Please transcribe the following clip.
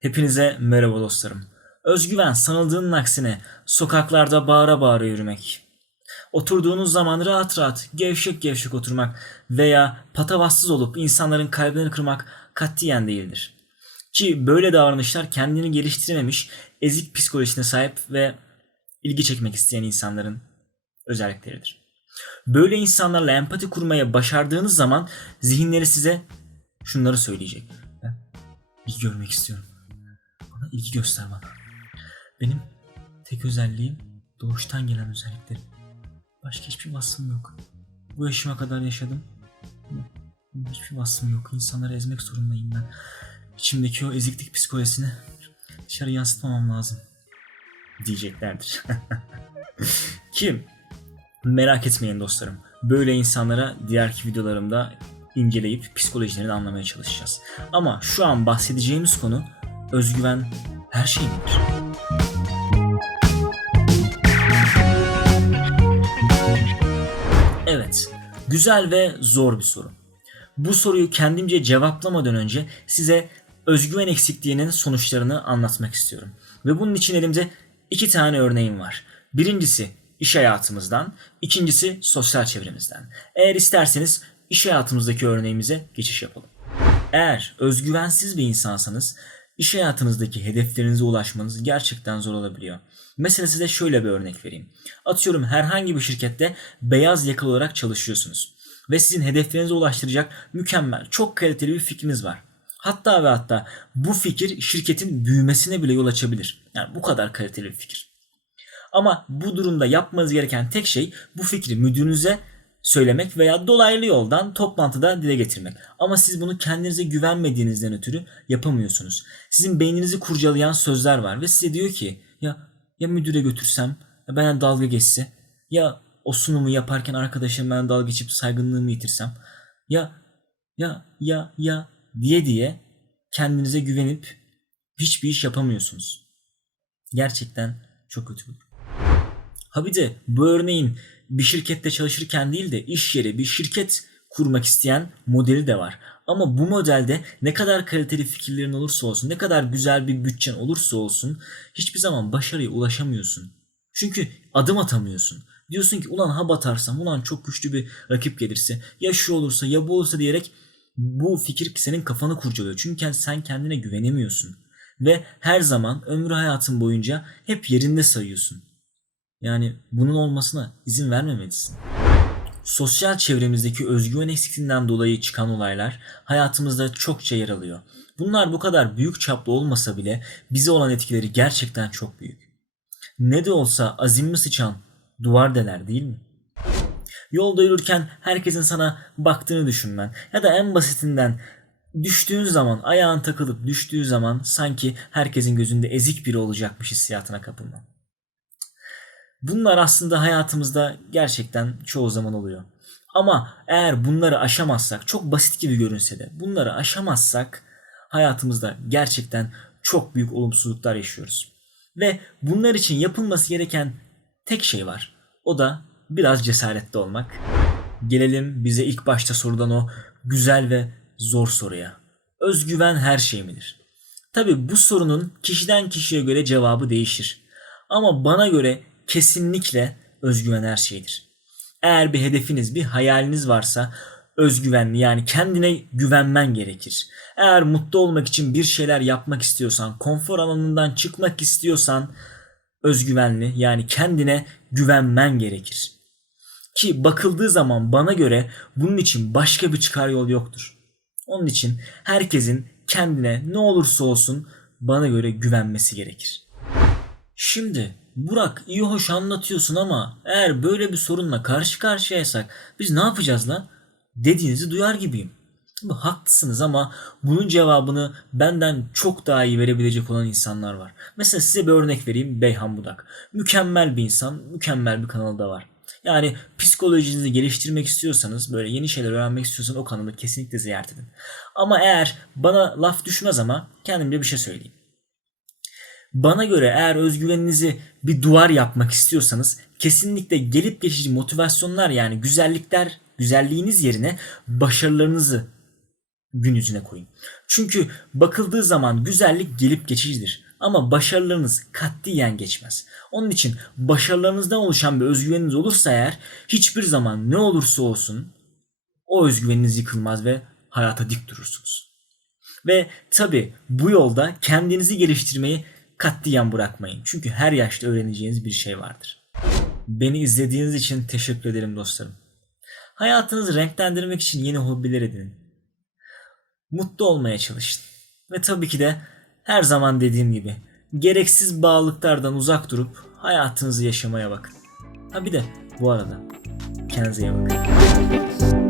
Hepinize merhaba dostlarım. Özgüven sanıldığının aksine sokaklarda bağıra bağıra yürümek. Oturduğunuz zaman rahat rahat, gevşek gevşek oturmak veya patavatsız olup insanların kalplerini kırmak katiyen değildir. Ki böyle davranışlar kendini geliştirememiş, ezik psikolojisine sahip ve ilgi çekmek isteyen insanların özellikleridir. Böyle insanlarla empati kurmaya başardığınız zaman zihinleri size şunları söyleyecek. Ben ilgi görmek istiyorum. Bana ilgi göster bana. Benim tek özelliğim doğuştan gelen özelliklerim. Başka hiçbir vasfım yok. Bu yaşıma kadar yaşadım. Ama hiçbir vasfım yok. İnsanları ezmek zorundayım ben. İçimdeki o eziklik psikolojisini dışarı yansıtmamam lazım diyeceklerdir. Ki merak etmeyin dostlarım. Böyle insanlara diğerki videolarımda inceleyip psikolojilerini anlamaya çalışacağız. Ama şu an bahsedeceğimiz konu özgüven her şey midir? Evet, güzel ve zor bir soru. Bu soruyu kendimce cevaplamadan önce size özgüven eksikliğinin sonuçlarını anlatmak istiyorum. Ve bunun için elimde iki tane örneğim var. Birincisi iş hayatımızdan, ikincisi sosyal çevremizden. Eğer isterseniz iş hayatımızdaki örneğimize geçiş yapalım. Eğer özgüvensiz bir insansanız iş hayatınızdaki hedeflerinize ulaşmanız gerçekten zor olabiliyor. Mesela size şöyle bir örnek vereyim. Atıyorum herhangi bir şirkette beyaz yakalı olarak çalışıyorsunuz ve sizin hedeflerinize ulaştıracak mükemmel, çok kaliteli bir fikriniz var. Hatta ve hatta bu fikir şirketin büyümesine bile yol açabilir. Yani bu kadar kaliteli bir fikir. Ama bu durumda yapmanız gereken tek şey bu fikri müdürünüze söylemek veya dolaylı yoldan toplantıda dile getirmek. Ama siz bunu kendinize güvenmediğinizden ötürü yapamıyorsunuz. Sizin beyninizi kurcalayan sözler var ve size diyor ki ya müdüre götürsem, ya bana dalga geçse, ya o sunumu yaparken arkadaşım bana dalga geçip saygınlığımı yitirsem, ya ya diye kendinize güvenip hiçbir iş yapamıyorsunuz. Gerçekten çok kötü. Ha bir de bu örneğin bir şirkette çalışırken değil de iş yeri bir şirket kurmak isteyen modeli de var. Ama bu modelde ne kadar kaliteli fikirlerin olursa olsun, ne kadar güzel bir bütçen olursa olsun hiçbir zaman başarıya ulaşamıyorsun. Çünkü adım atamıyorsun. Diyorsun ki ulan ha batarsam, ulan çok güçlü bir rakip gelirse, ya şu olursa ya bu olursa diyerek bu fikir senin kafanı kurcalıyor. Çünkü sen kendine güvenemiyorsun. Ve her zaman ömrü hayatın boyunca hep yerinde sayıyorsun. Yani bunun olmasına izin vermemelisin. Sosyal çevremizdeki özgüven eksikliğinden dolayı çıkan olaylar hayatımızda çokça yer alıyor. Bunlar bu kadar büyük çaplı olmasa bile bize olan etkileri gerçekten çok büyük. Ne de olsa azimli sıçan duvar deler değil mi? Yolda yürürken herkesin sana baktığını düşünmen ya da en basitinden düştüğün zaman, ayağın takılıp düştüğü zaman sanki herkesin gözünde ezik biri olacakmış hissiyatına kapılman. Bunlar aslında hayatımızda gerçekten çoğu zaman oluyor. Ama eğer bunları aşamazsak, çok basit gibi görünse de bunları aşamazsak hayatımızda gerçekten çok büyük olumsuzluklar yaşıyoruz. Ve bunlar için yapılması gereken tek şey var. O da biraz cesaretli olmak. Gelelim bize ilk başta sorulan o güzel ve zor soruya. Özgüven her şey midir? Tabii bu sorunun kişiden kişiye göre cevabı değişir. Ama bana göre kesinlikle özgüven her şeydir. Eğer bir hedefiniz, bir hayaliniz varsa özgüvenli yani kendine güvenmen gerekir. Eğer mutlu olmak için bir şeyler yapmak istiyorsan, konfor alanından çıkmak istiyorsan özgüvenli yani kendine güvenmen gerekir. Ki bakıldığı zaman bana göre bunun için başka bir çıkar yol yoktur. Onun için herkesin kendine ne olursa olsun bana göre güvenmesi gerekir. Şimdi Burak iyi hoş anlatıyorsun ama eğer böyle bir sorunla karşı karşıyaysak biz ne yapacağız la? Dediğinizi duyar gibiyim. Haklısınız ama bunun cevabını benden çok daha iyi verebilecek olan insanlar var. Mesela size bir örnek vereyim. Beyhan Budak. Mükemmel bir insan, mükemmel bir kanalı da var. Yani psikolojinizi geliştirmek istiyorsanız, böyle yeni şeyler öğrenmek istiyorsanız o kanalı kesinlikle ziyaret edin. Ama eğer bana laf düşmez ama kendimce bir şey söyleyeyim. Bana göre eğer özgüveninizi bir duvar yapmak istiyorsanız kesinlikle gelip geçici motivasyonlar yani güzellikler, güzelliğiniz yerine başarılarınızı gün yüzüne koyun. Çünkü bakıldığı zaman güzellik gelip geçicidir. Ama başarılarınız katiyen geçmez. Onun için başarılarınızdan oluşan bir özgüveniniz olursa eğer, hiçbir zaman ne olursa olsun o özgüveniniz yıkılmaz ve hayata dik durursunuz. Ve tabi bu yolda kendinizi geliştirmeyi katiyen bırakmayın. Çünkü her yaşta öğreneceğiniz bir şey vardır. Beni izlediğiniz için teşekkür ederim dostlarım. Hayatınızı renklendirmek için yeni hobiler edinin. Mutlu olmaya çalışın. Ve tabii ki de her zaman dediğim gibi gereksiz bağlılıklardan uzak durup hayatınızı yaşamaya bakın. Ha bir de bu arada kendinize iyi bakın.